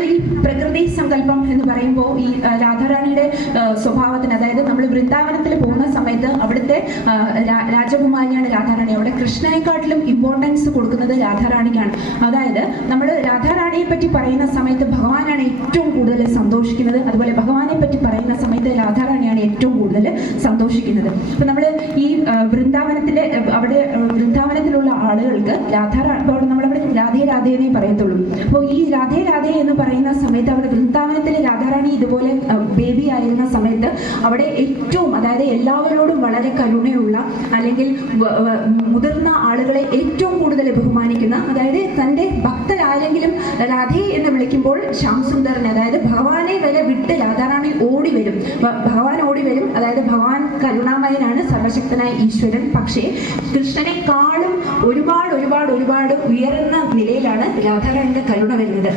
നമ്മൾ ഈ പ്രകൃതി സങ്കല്പം എന്ന് പറയുമ്പോൾ ഈ രാധാറാണിയുടെ സ്വഭാവത്തിന്, അതായത് നമ്മൾ വൃന്ദാവനത്തിൽ പോകുന്ന സമയത്ത് അവിടുത്തെ രാജകുമാരിയാണ് രാധാറാണി. അവിടെ കൃഷ്ണനെക്കാട്ടിലും ഇമ്പോർട്ടൻസ് കൊടുക്കുന്നത് രാധാറാണിക്കാണ്. അതായത് നമ്മൾ രാധാറാണിയെ പറ്റി പറയുന്ന സമയത്ത് ഭഗവാനാണ് ഏറ്റവും കൂടുതൽ സന്തോഷിക്കുന്നത്. അതുപോലെ ഭഗവാനെ പറ്റി പറയുന്ന സമയത്ത് രാധാറാണിയാണ് ഏറ്റവും കൂടുതൽ സന്തോഷിക്കുന്നത്. അപ്പൊ നമ്മൾ ഈ വൃന്ദാവനത്തിലെ വൃന്ദാവനത്തിലുള്ള ആളുകൾക്ക് രാധാറാണി, നമ്മളവിടെ രാധേ രാധേനെ പറയത്തുള്ളൂ. അപ്പോൾ ഈ രാധേ രാധേ എന്ന് പറയുന്ന സമയത്ത് അവിടെ വൃന്ദാവനത്തിലെ രാധാറാണി ഇതുപോലെ ബേബി ആയിരുന്ന സമയത്ത് അവിടെ ഏറ്റവും, അതായത് എല്ലാവരോടും വളരെ കരുണയുള്ള, അല്ലെങ്കിൽ മുതിർന്ന ആളുകളെ ഏറ്റവും കൂടുതൽ ബഹുമാനിക്കുന്ന, അതായത് തൻ്റെ ഭക്തരാരെങ്കിലും രാധേ എന്ന് വിളിക്കുമ്പോൾ ശ്യാം സുന്ദറിനെ, അതായത് ഭഗവാനെ വരെ വിട്ട് രാധാറാണി ഓടി വരും. ഭഗവാൻ ഓടി വരും. അതായത് ഭഗവാൻ കരുണാമയനാണ്, സർവശക്തനായ ഈശ്വരൻ. പക്ഷേ കൃഷ്ണനെക്കാളും ഒരുപാട് ഒരുപാട് ഒരുപാട് ഉയർന്ന നിലയിലാണ് രാധാറാണിയുടെ കരുണ വരുന്നത്.